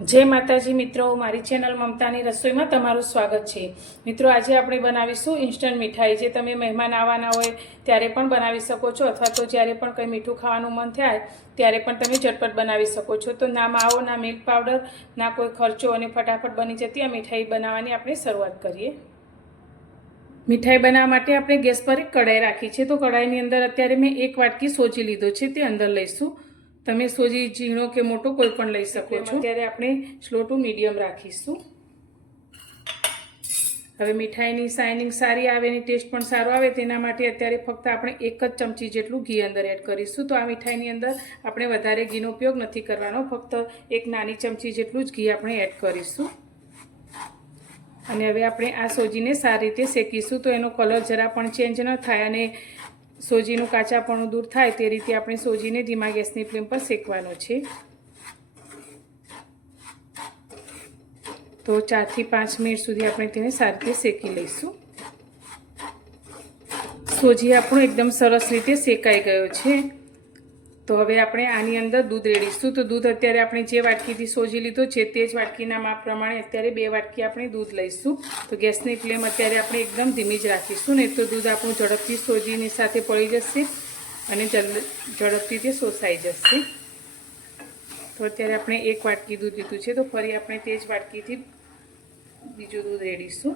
જય માતાજી મિત્રો, મારી ચેનલ મમતાની રસોઈમાં તમારું સ્વાગત છે. મિત્રો, આજે આપણે બનાવીશું ઇન્સ્ટન્ટ મીઠાઈ. જે તમે મહેમાન આવવાના હોય ત્યારે પણ બનાવી શકો છો, અથવા તો જ્યારે પણ કંઈ મીઠું ખાવાનું મન થાય ત્યારે પણ તમે ઝટપટ બનાવી શકો છો. તો ના માવો, ના મિલ્ક પાવડર ના કોઈ ખર્ચો અને ફટાફટ બની જતી આ મીઠાઈ બનાવવાની આપણે શરૂઆત કરીએ. મીઠાઈ બનાવવા માટે આપણે ગેસ પર એક કઢાઈ રાખી છે. તો કઢાઈની અંદર અત્યારે મેં એક વાટકી સોજી લીધો છે, તે અંદર લઈશું. તમે સોજી ઝીણો કે મોટો કોઈ પણ લઈ શકો છો. ત્યારે આપણે સ્લો ટુ મીડિયમ રાખીશું. હવે મીઠાઈની શાઇનિંગ સારી આવે એની ટેસ્ટ પણ સારો આવે તેના માટે અત્યારે ફક્ત આપણે એક જ ચમચી જેટલું ઘી અંદર એડ કરીશું. તો આ મીઠાઈની અંદર આપણે વધારે ઘીનો ઉપયોગ નથી કરવાનો ફક્ત એક નાની ચમચી જેટલું જ ઘી આપણે એડ કરીશું. અને હવે આપણે આ સોજીને સારી રીતે શેકીશું. તો એનો કલર જરા પણ ચેન્જ ન થાય અને સોજીનું કાચાપણું દૂર થાય તે રીતે આપણે સોજીને ધીમા ગેસની ફ્લેમ પર શેકવાનો છે. તો ચારથી પાંચ મિનિટ સુધી આપણે તેને સારી રીતે શેકી લઈશું. સોજી આપણું એકદમ સરસ રીતે શેકાઈ ગયો છે. તો હવે આપણે આની અંદર દૂધ રેડીશું. તો દૂધ અત્યારે આપણે જે વાટકીથી સોજી લીધો છે તે જ વાટકીના માપ પ્રમાણે અત્યારે બે વાટકી આપણે દૂધ લઈશું. તો ગેસની ફ્લેમ અત્યારે આપણે એકદમ ધીમી જ રાખીશું. ને તો દૂધ આપણું ઝડપથી સોજીની સાથે પડી જશે અને ઝડપથી તે શોષાઈ જશે. તો અત્યારે આપણે એક વાટકી દૂધ લીધું છે. તો ફરી આપણે તે જ વાટકીથી બીજું દૂધ રેડીશું.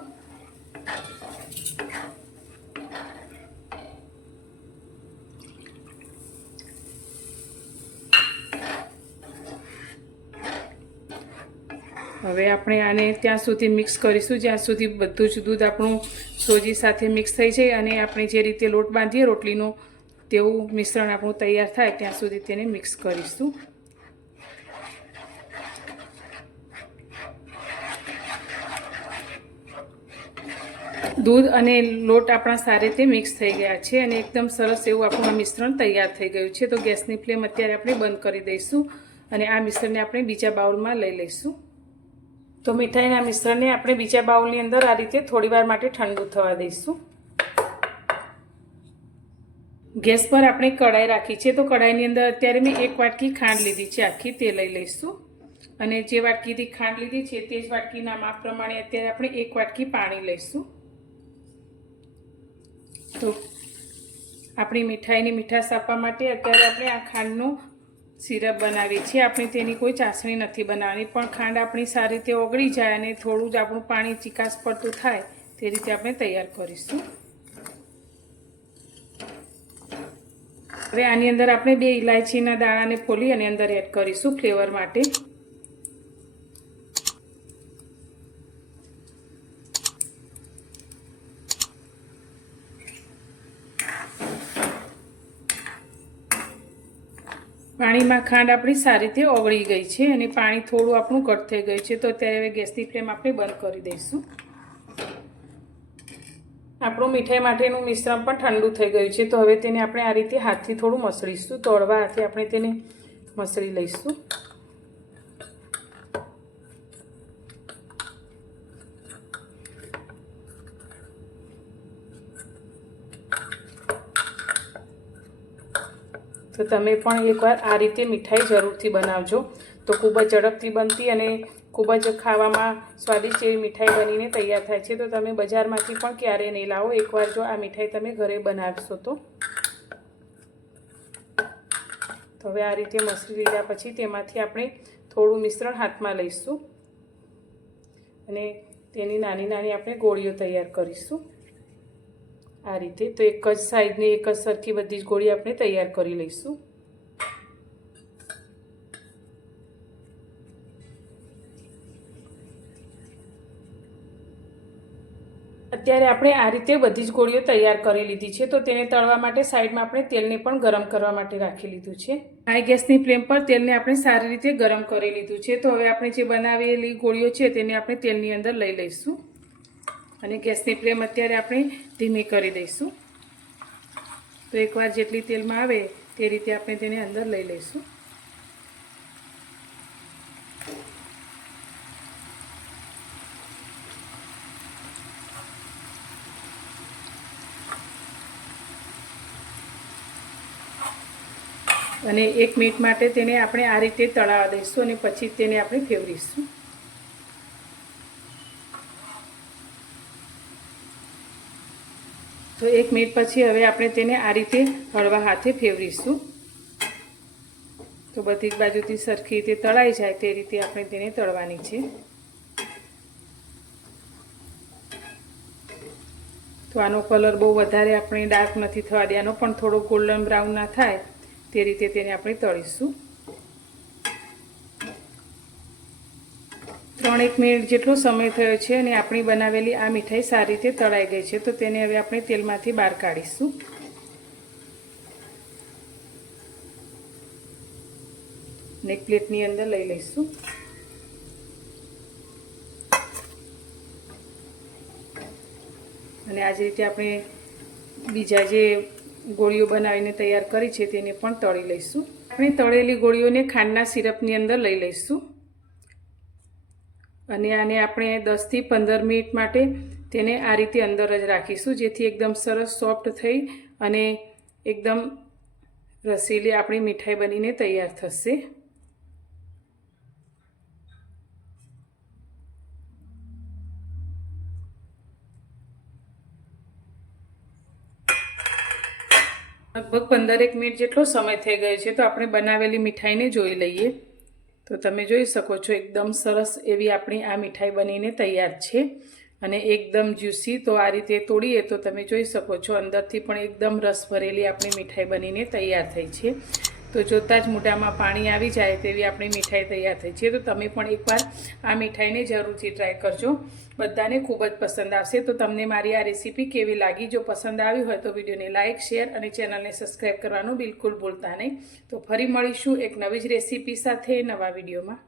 હવે આપણે આને ત્યાં સુધી મિક્સ કરીશું. જ્યાં સુધી બધું જ દૂધ આપણું સોજી સાથે મિક્સ થઈ જાય અને આપણે જે રીતે લોટ બાંધીએ રોટલીનો, તેવું મિશ્રણ આપણું તૈયાર થાય ત્યાં સુધી તેને મિક્સ કરીશું. દૂધ અને લોટ આપણા સારી રીતે મિક્સ થઈ ગયા છે અને એકદમ સરસ એવું આપણું મિશ્રણ તૈયાર થઈ ગયું છે. તો ગેસની ફ્લેમ અત્યારે આપણે બંધ કરી દઈશું અને આ મિશ્રણને આપણે બીજા બાઉલમાં લઈ લઈશું. તો મીઠાઈના મિશ્રણને આપણે બીજા બાઉલની અંદર આ રીતે થોડીવાર માટે ઠંડુ થવા દઈશું. ગેસ પર આપણે કઢાઈ રાખી છે. તો કઢાઈની અંદર અત્યારે મેં એક વાટકી ખાંડ લીધી છે. આખી તે લઈ લઈશું. અને જે વાટકીથી ખાંડ લીધી છે તે જ વાટકીના માપ પ્રમાણે અત્યારે આપણે એક વાટકી પાણી લઈશું. તો આપણી મીઠાઈની મીઠાશ આપવા માટે અત્યારે આપણે આ ખાંડનું સિરપ બનાવીએ છીએ આપણે તેની કોઈ ચાસણી નથી બનાવવાની. પણ ખાંડ આપણી સારી રીતે ઓગળી જાય અને થોડું જ આપણું પાણી ચિકાસ પડતું થાય, તે રીતે આપણે તૈયાર કરીશું. હવે આની અંદર આપણે બે ઇલાયચીના દાણાને ફોલી અને અંદર એડ કરીશું ફ્લેવર માટે. પાણીમાં ખાંડ આપણી સારી રીતે ઓગળી ગઈ છે અને પાણી થોડું આપણું કટ થઈ ગયું છે તો અત્યારે હવે ગેસની ફ્લેમ આપણે બંધ કરી દઈશું. આપણું મીઠાઈ માટેનું મિશ્રણ પણ ઠંડુ થઈ ગયું છે તો હવે તેને આપણે આ રીતે હાથથી થોડું મસળીશું. તો હાથે આપણે તેને મસળી લઈશું. તો તમે પણ એકવાર આ રીતે મીઠાઈ જરૂરથી બનાવજો. તો ખૂબ જ ઝડપથી બનતી અને ખૂબ જ ખાવામાં સ્વાદિષ્ટ એવી મીઠાઈ બનીને તૈયાર થાય છે. તો તમે બજારમાંથી પણ ક્યારેય નહીં લાવો. એકવાર જો આ મીઠાઈ તમે ઘરે બનાવશો તો. હવે આ રીતે મસળી લીધા પછી તેમાંથી આપણે થોડું મિશ્રણ હાથમાં લઈશું. અને તેની નાની નાની આપણે ગોળીઓ તૈયાર કરીશું. આ રીતે તો એક જ સાઈઝની એક જ સરખી બધી જ ગોળી આપણે તૈયાર કરી લઈશું. અત્યારે આપણે આ રીતે બધી જ ગોળીઓ તૈયાર કરી લીધી છે, તો તેને તળવા માટે સાઈડમાં આપણે તેલને પણ ગરમ કરવા માટે રાખી લીધું છે. હાઈ ગેસની ફ્લેમ પર તેલને આપણે સારી રીતે ગરમ કરી લીધું છે, તો હવે આપણે જે બનાવેલી ગોળીઓ છે, તેને આપણે તેલની અંદર લઈ લઈશું. અને ગેસની ફ્લેમ અત્યારે આપણે ધીમી કરી દઈશું. તો એકવાર જેટલી તેલમાં આવે તે રીતે આપણે તેને અંદર લઈ લઈશું. અને એક મિનિટ માટે તેને આપણે આ રીતે તળાવવા દઈશું અને પછી તેને આપણે ફેવરીશું. તો એક મિનિટ પછી હવે આપણે તેને આ રીતે હળવા હાથે ફેવરીશું. તો બધી જ બાજુથી સરખી રીતે તળાઈ જાય તે રીતે આપણે તેને તળવાની છે. તો આનો કલર બહુ વધારે આપણે ડાર્ક નથી થવા દેવાનો, પણ થોડો ગોલ્ડન બ્રાઉન ના થાય તે રીતે તેને આપણે તળીશું. ત્રણ એક મિનિટ જેટલો સમય થયો છે અને આપણી બનાવેલી આ મીઠાઈ સારી રીતે તળાઈ ગઈ છે, તો તેને હવે આપણે તેલમાંથી બહાર કાઢીશું. ને પ્લેટની અંદર લઈ લઈશું. અને આ જ રીતે આપણે બીજા જે ગોળીઓ બનાવીને તૈયાર કરી છે, તેને પણ તળી લઈશું. આપણે તળેલી ગોળીઓને ખાંડના સિરપની અંદર લઈ લઈશું. અને આને આપણે દસથી પંદર મિનિટ માટે તેને આ રીતે અંદર જ રાખીશું, જેથી એકદમ સરસ સોફ્ટ થઈ અને એકદમ રસીલી આપણી મીઠાઈ બનીને તૈયાર થશે. લગભગ પંદરેક મિનિટ જેટલો સમય થઈ ગયો છે, તો આપણે બનાવેલી મીઠાઈને જોઈ લઈએ. તો તમે જોઈ શકો છો, એકદમ સરસ એવી આપણી આ મીઠાઈ બનીને તૈયાર છે અને એકદમ જ્યુસી તો આ રીતે તોડીએ તો તમે જોઈ શકો છો, અંદરથી પણ એકદમ રસ ભરેલી આપણી મીઠાઈ બનીને તૈયાર થઈ છે. તો જોતાં જ મોઢામાં પાણી આવી જાય તેવી આપણી મીઠાઈ તૈયાર થઈ છે. તો તમે પણ એકવાર આ મીઠાઈને જરૂરથી ટ્રાય કરજો. બધાને ખૂબ જ પસંદ આવશે. તો તમને મારી આ રેસીપી કેવી લાગી? જો પસંદ આવી હોય તો વિડીયોને લાઇક શેર અને ચેનલને સબસ્ક્રાઈબ કરવાનું બિલકુલ ભૂલતા નહીં. તો ફરી મળીશું એક નવી જ રેસીપી સાથે નવા વિડીયોમાં.